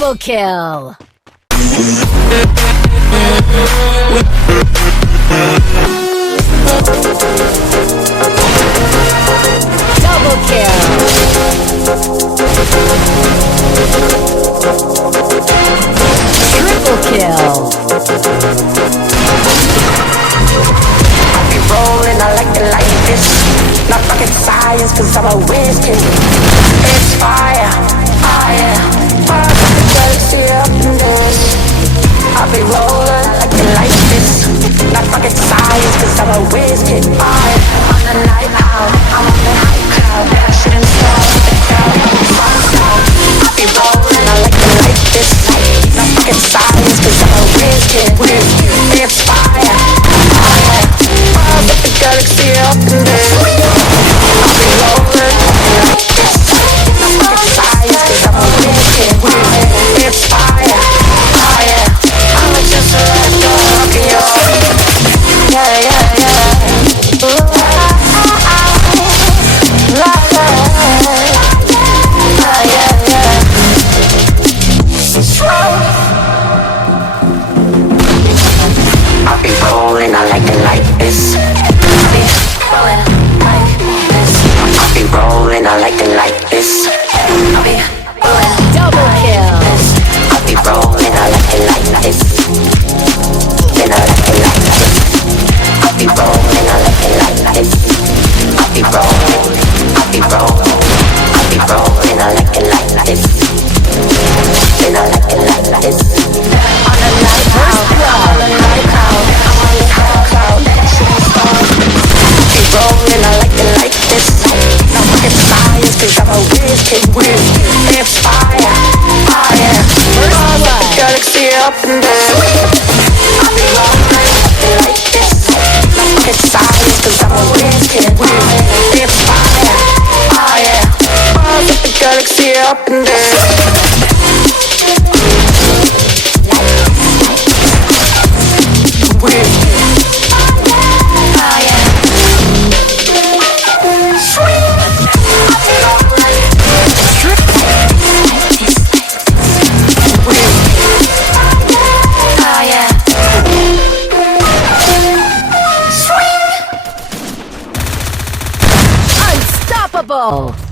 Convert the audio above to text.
Double kill! Double kill! Triple kill! I be rolling, I like it like this. Not rocket science, cause I'm a whiz kid. It's fire, fire. Fire from the galaxy up in this. I be rolling like it like this. Not rocket science, cause I'm a whiz kid. Fire on the night out, I'm on the high cloud. Shooting stars with the crowd, songs out. I be rolling, I like it like this. Not rocket science, cause I'm a whiz kid. It's fire, fire. Fire with the galaxy up in this. I be rolling like this. Not rocket science, cause I'm a whiz kid. It's fire, fire. I'ma just let go of you. Yeah, yeah, yeah. Ooh, la, la, la, yeah, yeah. I be rolling, I like it like this. I be rolling like this. I be rolling, I like it like this. I be rolling. Double kill! I be rolling, I like it like this. Then I like it like this. I be rolling, I like it like this. I be rolling, I be rolling, I be rolling, I like it like this. Then I like it like this. On the night out, on the night out, I'm on the high cloud, shooting stars. I be rolling, I like it like this. No rocket science, cause I'm a whiz kid. It's fire, fire. First blood. The galaxy up in there. I be rolling like this. No rocket science, cause I'm a whiz kid. It's fire, fire. First the galaxy up in there. Unstoppable!